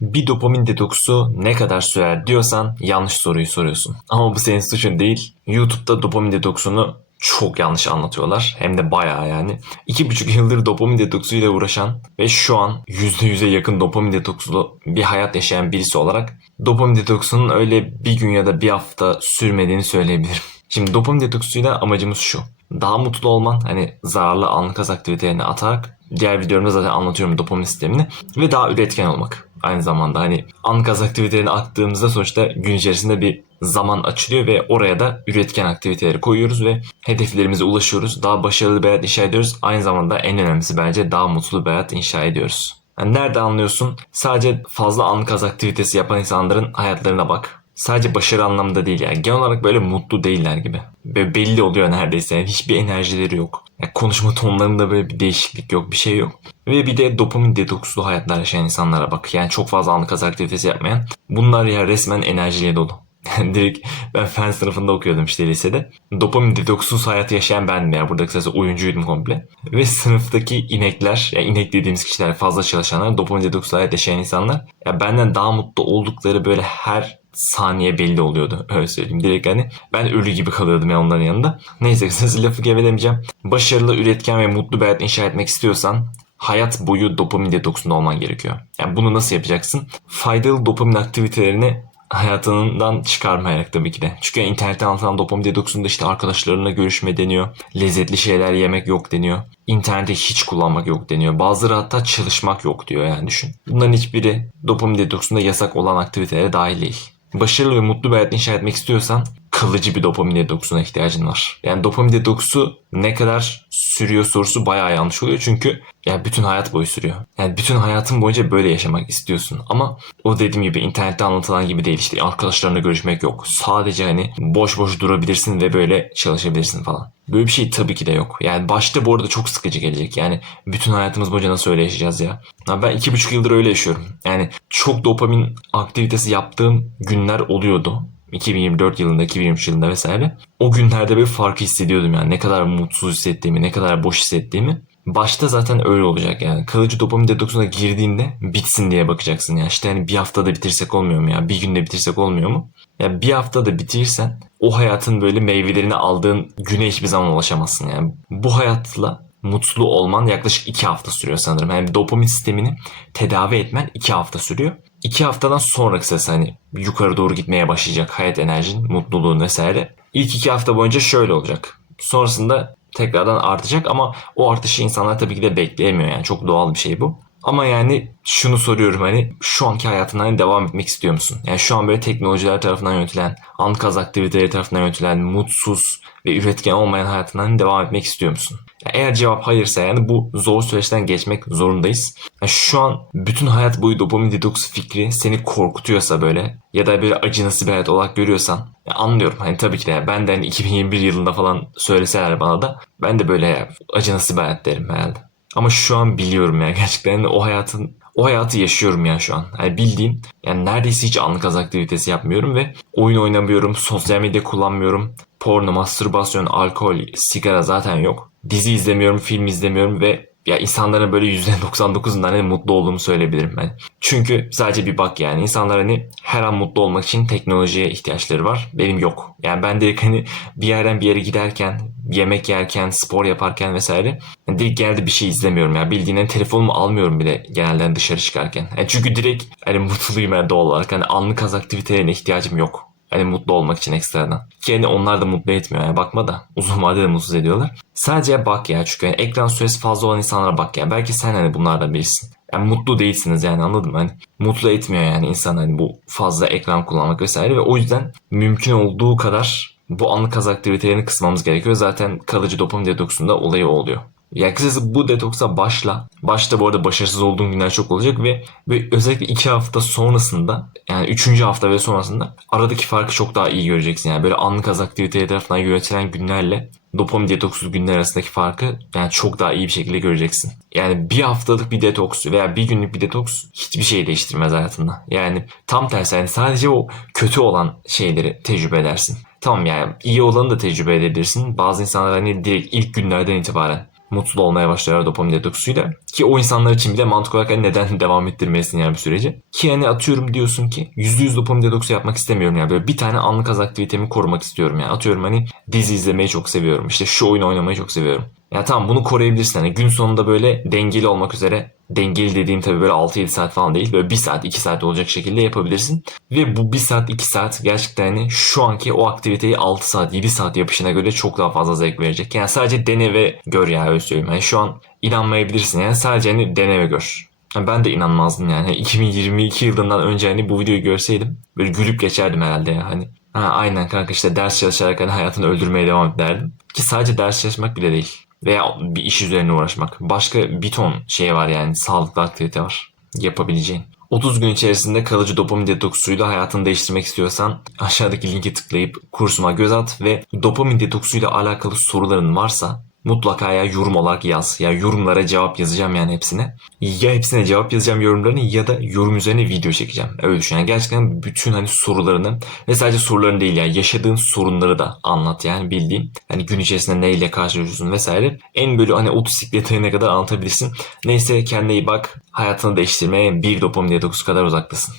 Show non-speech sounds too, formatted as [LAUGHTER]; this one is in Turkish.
Bir dopamin detoksu ne kadar sürer diyorsan yanlış soruyu soruyorsun. Ama bu senin suçun değil. YouTube'da dopamin detoksunu çok yanlış anlatıyorlar. Hem de bayağı yani. İki buçuk yıldır dopamin detoksuyla uğraşan ve şu an %100'e yakın dopamin detoksulu bir hayat yaşayan birisi olarak dopamin detoksunun öyle bir gün ya da bir hafta sürmediğini söyleyebilirim. Şimdi dopamin detoksuyla amacımız şu. Daha mutlu olman hani zararlı anlık aktivitelerini atarak diğer videolarımda zaten anlatıyorum dopamin sistemini ve daha üretken olmak. Aynı zamanda hani anlık haz aktivitelerini attığımızda sonuçta gün içerisinde bir zaman açılıyor ve oraya da üretken aktiviteleri koyuyoruz ve hedeflerimize ulaşıyoruz. Daha başarılı bir hayat inşa ediyoruz. Aynı zamanda en önemlisi bence daha mutlu bir hayat inşa ediyoruz. Yani nerede anlıyorsun? Sadece fazla anlık haz aktivitesi yapan insanların hayatlarına bak. Sadece başarı anlamında değil yani. Genel olarak böyle mutlu değiller gibi. Ve belli oluyor neredeyse. Yani hiçbir enerjileri yok. Yani konuşma tonlarında böyle bir değişiklik yok. Bir şey yok. Ve bir de dopamin detokslu hayatlar yaşayan insanlara bak. Yani çok fazla anlık haz aktivitesi yapmayan. Bunlar ya resmen enerjiyle dolu. [LAUGHS] Direkt ben fen sınıfında okuyordum işte lisede. Dopamin detoksuz hayat yaşayan bendim ya. Burada kısacası oyuncuydum komple. Ve sınıftaki inekler, yani inek dediğimiz kişiler fazla çalışanlar, dopamin detoksuz hayat yaşayan insanlar. Ya benden daha mutlu oldukları böyle her saniye belli oluyordu. [LAUGHS] Öyle söyleyeyim. Direkt hani ben ölü gibi kalıyordum ya onların yanında. Neyse kısacası lafı gevelemeyeceğim. Başarılı, üretken ve mutlu bir hayat inşa etmek istiyorsan hayat boyu dopamin detoksunda olman gerekiyor. Yani bunu nasıl yapacaksın? Faydalı dopamin aktivitelerini hayatından çıkarmayarak tabii ki de. Çünkü internetten anlatılan dopamin detoksunda işte arkadaşlarına görüşme deniyor. Lezzetli şeyler yemek yok deniyor. İnterneti hiç kullanmak yok deniyor. Bazıları hatta çalışmak yok diyor yani düşün. Bunların hiçbiri dopamin detoksunda yasak olan aktivitelere dahil değil. Başarılı ve mutlu bir hayat inşa etmek istiyorsan kalıcı bir dopamin detoksuna ihtiyacın var. Yani dopamin detoksu ne kadar sürüyor sorusu bayağı yanlış oluyor. Çünkü yani bütün hayat boyu sürüyor. Yani bütün hayatın boyunca böyle yaşamak istiyorsun. Ama o dediğim gibi internette anlatılan gibi değil işte arkadaşlarına görüşmek yok. Sadece hani boş boş durabilirsin ve böyle çalışabilirsin falan. Böyle bir şey tabii ki de yok. Yani başta bu arada çok sıkıcı gelecek. Yani bütün hayatımız boyunca nasıl öyle yaşayacağız ya? ya ben iki buçuk yıldır öyle yaşıyorum. Yani çok dopamin aktivitesi yaptığım günler oluyordu. 2024 yılında, 2023 yılında vesaire. O günlerde bir farkı hissediyordum yani. Ne kadar mutsuz hissettiğimi, ne kadar boş hissettiğimi. Başta zaten öyle olacak yani. Kalıcı dopamin detoksuna girdiğinde bitsin diye bakacaksın ya. İşte hani bir haftada bitirsek olmuyor mu ya? Bir günde bitirsek olmuyor mu? Ya bir haftada bitirirsen o hayatın böyle meyvelerini aldığın güne hiçbir zaman ulaşamazsın yani. Bu hayatla mutlu olman yaklaşık 2 hafta sürüyor sanırım. Yani dopamin sistemini tedavi etmen 2 hafta sürüyor. 2 haftadan sonra kısası hani yukarı doğru gitmeye başlayacak hayat enerjin, mutluluğun vesaire. İlk 2 hafta boyunca şöyle olacak. Sonrasında tekrardan artacak ama o artışı insanlar tabii ki de bekleyemiyor yani çok doğal bir şey bu. Ama yani şunu soruyorum hani şu anki hayatından hani devam etmek istiyor musun? Yani şu an böyle teknolojiler tarafından yönetilen, anlık haz aktiviteleri tarafından yönetilen, mutsuz ve üretken olmayan hayatından hani devam etmek istiyor musun? Yani eğer cevap hayırsa yani bu zor süreçten geçmek zorundayız. Yani şu an bütün hayat boyu dopamin detoksu fikri seni korkutuyorsa böyle ya da böyle acınası bir hayat olarak görüyorsan ya anlıyorum. Hani tabii ki de ben de hani 2021 yılında falan söyleseler bana da ben de böyle acınası bir hayat derim herhalde. Ama şu an biliyorum ya gerçekten o hayatın o hayatı yaşıyorum ya şu an. Yani bildiğim yani neredeyse hiç anlık haz aktivitesi yapmıyorum ve oyun oynamıyorum, sosyal medya kullanmıyorum. Porno, mastürbasyon, alkol, sigara zaten yok. Dizi izlemiyorum, film izlemiyorum ve ya insanların böyle %99'undan hani mutlu olduğumu söyleyebilirim ben. Çünkü sadece bir bak yani insanlar hani her an mutlu olmak için teknolojiye ihtiyaçları var. Benim yok. Yani ben direkt hani bir yerden bir yere giderken, yemek yerken, spor yaparken vesaire yani direkt genelde bir şey izlemiyorum. Yani bildiğin hani telefonumu almıyorum bile genelden dışarı çıkarken. Yani çünkü direkt hani [LAUGHS] mutluyum yani doğal olarak. Hani anlık haz aktivitelerine ihtiyacım yok. Hani mutlu olmak için ekstradan. Ki hani onlar da mutlu etmiyor. Yani bakma da [LAUGHS] uzun vadede mutsuz ediyorlar. Sadece bak ya çünkü yani ekran süresi fazla olan insanlara bak ya. Belki sen hani bunlardan birisin. Yani mutlu değilsiniz yani anladın mı? Hani mutlu etmiyor yani insan hani bu fazla ekran kullanmak vesaire ve o yüzden mümkün olduğu kadar bu anlık haz aktivitelerini kısmamız gerekiyor. Zaten kalıcı dopamin detoksunda olayı oluyor. Yani kısacası bu detoksa başla. Başta bu arada başarısız olduğun günler çok olacak ve, ve özellikle 2 hafta sonrasında yani 3. hafta ve sonrasında aradaki farkı çok daha iyi göreceksin. Yani böyle anlık haz aktiviteleri tarafından yönetilen günlerle dopamin detoksuz günler arasındaki farkı yani çok daha iyi bir şekilde göreceksin. Yani bir haftalık bir detoks veya bir günlük bir detoks hiçbir şey değiştirmez hayatında. Yani tam tersi yani sadece o kötü olan şeyleri tecrübe edersin. Tamam yani iyi olanı da tecrübe edebilirsin. Bazı insanlar hani direkt ilk günlerden itibaren mutlu olmaya başlıyorlar dopamin detoksuyla. Ki o insanlar için bile mantık olarak hani neden [LAUGHS] devam ettirmesin yani bu süreci. Ki hani atıyorum diyorsun ki %100 dopamin detoksu yapmak istemiyorum yani. Böyle bir tane anlık az aktivitemi korumak istiyorum yani. Atıyorum hani dizi izlemeyi çok seviyorum. İşte şu oyunu oynamayı çok seviyorum. Ya tamam bunu koruyabilirsin. Hani gün sonunda böyle dengeli olmak üzere dengeli dediğim tabii böyle 6-7 saat falan değil. Böyle 1 saat 2 saat olacak şekilde yapabilirsin. Ve bu 1 saat 2 saat gerçekten hani şu anki o aktiviteyi 6 saat 7 saat yapışına göre çok daha fazla zevk verecek. Yani sadece dene ve gör ya öyle söyleyeyim. Yani şu an inanmayabilirsin yani sadece hani dene ve gör. Yani ben de inanmazdım yani. 2022 yılından önce hani bu videoyu görseydim böyle gülüp geçerdim herhalde ya hani. Ha aynen kanka işte ders çalışarak hani hayatını öldürmeye devam et derdim. Ki sadece ders çalışmak bile değil. Veya bir iş üzerine uğraşmak. Başka bir ton şey var yani sağlıklı aktivite var yapabileceğin. 30 gün içerisinde kalıcı dopamin detoksuyla hayatını değiştirmek istiyorsan aşağıdaki linki tıklayıp kursuma göz at ve dopamin detoksuyla alakalı soruların varsa mutlaka ya yorum olarak yaz. Ya yorumlara cevap yazacağım yani hepsine. Ya hepsine cevap yazacağım yorumlarını ya da yorum üzerine video çekeceğim. Öyle düşün. Yani gerçekten bütün hani sorularını ve sadece soruların değil yani yaşadığın sorunları da anlat yani bildiğin. Hani gün içerisinde neyle karşılaşıyorsun vesaire. En böyle hani otistik detayına kadar anlatabilirsin. Neyse kendine iyi bak. Hayatını değiştirmeye bir dopamin detoksu kadar uzaktasın.